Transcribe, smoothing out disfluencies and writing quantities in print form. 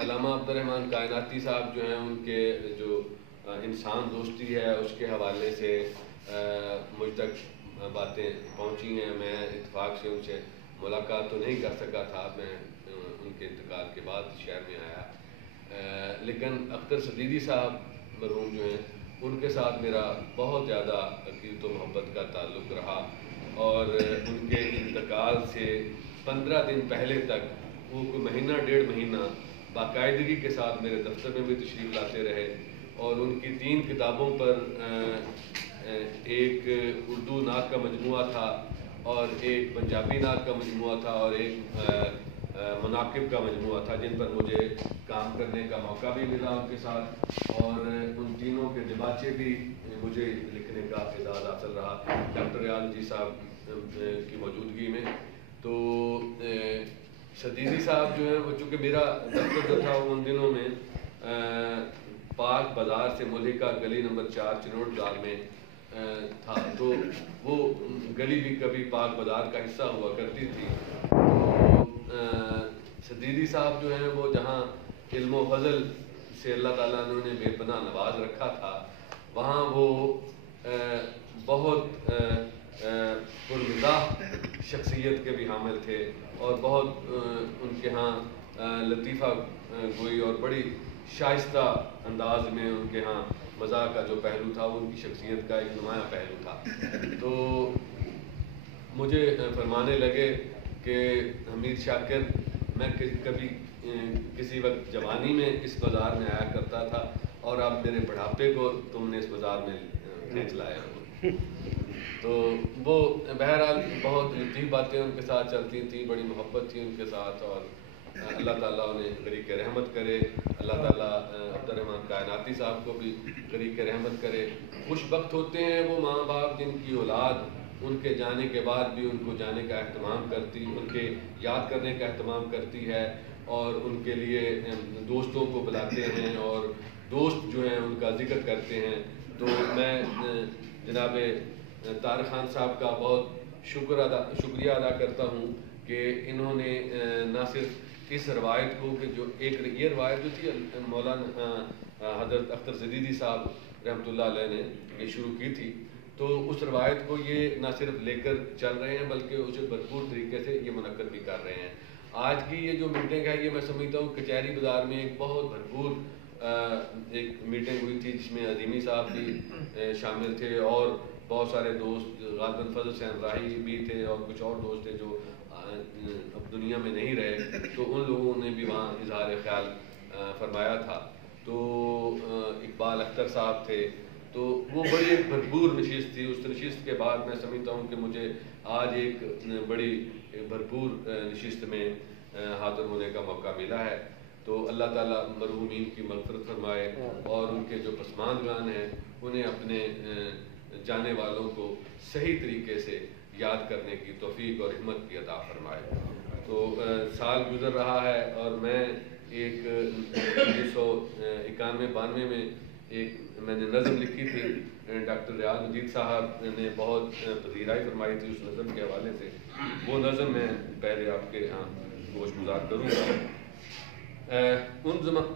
علامہ عبدالرحمن کائناتی صاحب جو ہیں ان کے جو انسان دوستی ہے اس کے حوالے سے مجھ تک باتیں پہنچی ہیں. میں اتفاق سے ان سے ملاقات تو نہیں کر سکا تھا, میں ان کے انتقال کے بعد شہر میں آیا, لیکن اختر صدیقی صاحب مرحوم جو ہیں ان کے ساتھ میرا بہت زیادہ عقیدت و محبت کا تعلق رہا, اور ان کے انتقال سے 15 دن پہلے تک وہ کوئی مہینہ ڈیڑھ مہینہ باقاعدگی کے ساتھ میرے دفتر میں بھی تشریف لاتے رہے, اور ان کی 3 کتابوں پر ایک اردو نعت کا مجموعہ تھا, اور ایک پنجابی نعت کا مجموعہ تھا, اور ایک مناقب کا مجموعہ تھا, جن پر مجھے کام کرنے کا موقع بھی ملا ان کے ساتھ, اور ان تینوں کے دباچے بھی مجھے لکھنے کا اعزاز حاصل رہا ڈاکٹر ریاض جی صاحب کی موجودگی میں. تو صدیقی صاحب جو ہیں وہ چونکہ میرا دفتر جو تھا ان دنوں میں پاک بازار سے ملکہ گلی نمبر 4 چنوٹ جال میں تھا, تو وہ گلی بھی کبھی پاک بازار کا حصہ ہوا کرتی تھی. تو صدیقی صاحب جو ہیں وہ جہاں علم و فضل سے اللہ تعالیٰ نے انہیں بے پناہ نواز رکھا تھا, وہاں وہ بہت پرمزاح شخصیت کے بھی حامل تھے, اور بہت ان کے ہاں لطیفہ گوئی اور بڑی شائستہ انداز میں ان کے ہاں مزاح کا جو پہلو تھا وہ ان کی شخصیت کا ایک نمایاں پہلو تھا. تو مجھے فرمانے لگے کہ حمید شاکر, میں کبھی کسی وقت جوانی میں اس بازار میں آیا کرتا تھا, اور اب میرے بڑھاپے کو تم نے اس بازار میں کھینچ لایا ہو. تو وہ بہرحال بہت لطیف باتیں ان کے ساتھ چلتی تھیں, بڑی محبت تھی ان کے ساتھ, اور اللہ تعالیٰ انہیں غریق رحمت کرے. اللہ تعالیٰ عبدالرحمن کائناتی صاحب کو بھی غریق رحمت کرے. خوش بخت ہوتے ہیں وہ ماں باپ جن کی اولاد ان کے جانے کے بعد بھی ان کو جانے کا اہتمام کرتی, ان کے یاد کرنے کا اہتمام کرتی ہے, اور ان کے لیے دوستوں کو بلاتے ہیں, اور دوست جو ہیں ان کا ذکر کرتے ہیں. تو میں جناب طارق خان صاحب کا بہت شکریہ ادا کرتا ہوں کہ انہوں نے نہ صرف اس روایت کو کہ جو ایک یہ روایت جو تھی مولانا حضرت اختر صدیقی صاحب رحمۃ اللہ علیہ نے یہ شروع کی تھی, تو اس روایت کو یہ نہ صرف لے کر چل رہے ہیں بلکہ اسے بھرپور طریقے سے یہ منعقد بھی کر رہے ہیں. آج کی یہ جو میٹنگ ہے یہ میں سمجھتا ہوں کچہری بازار میں ایک بہت بھرپور ایک میٹنگ ہوئی تھی, جس میں عظیمی صاحب بھی شامل تھے, اور بہت سارے دوست غالباً فضل حسین راہی بھی تھے, اور کچھ اور دوست تھے جو اب دنیا میں نہیں رہے, تو ان لوگوں نے بھی وہاں اظہار خیال فرمایا تھا. تو اقبال اختر صاحب تھے, تو وہ بڑی ایک بھرپور نشست تھی. اس نشست کے بعد میں سمجھتا ہوں کہ مجھے آج ایک بڑی بھرپور نشست میں حاضر ہونے کا موقع ملا ہے. تو اللہ تعالیٰ مرحومین کی مغفرت فرمائے, اور ان کے جو پسماندگان ہیں انہیں اپنے جانے والوں کو صحیح طریقے سے یاد کرنے کی توفیق اور ہمت کی عطا فرمائے. تو سال گزر رہا ہے, اور میں ایک 1991-92 میں میں نے نظم لکھی تھی, ڈاکٹر ریاض مجید صاحب نے بہت پذیرائی فرمائی تھی اس نظم کے حوالے سے. وہ نظم میں پہلے آپ کے یہاں گوش گزار کروں گا. ان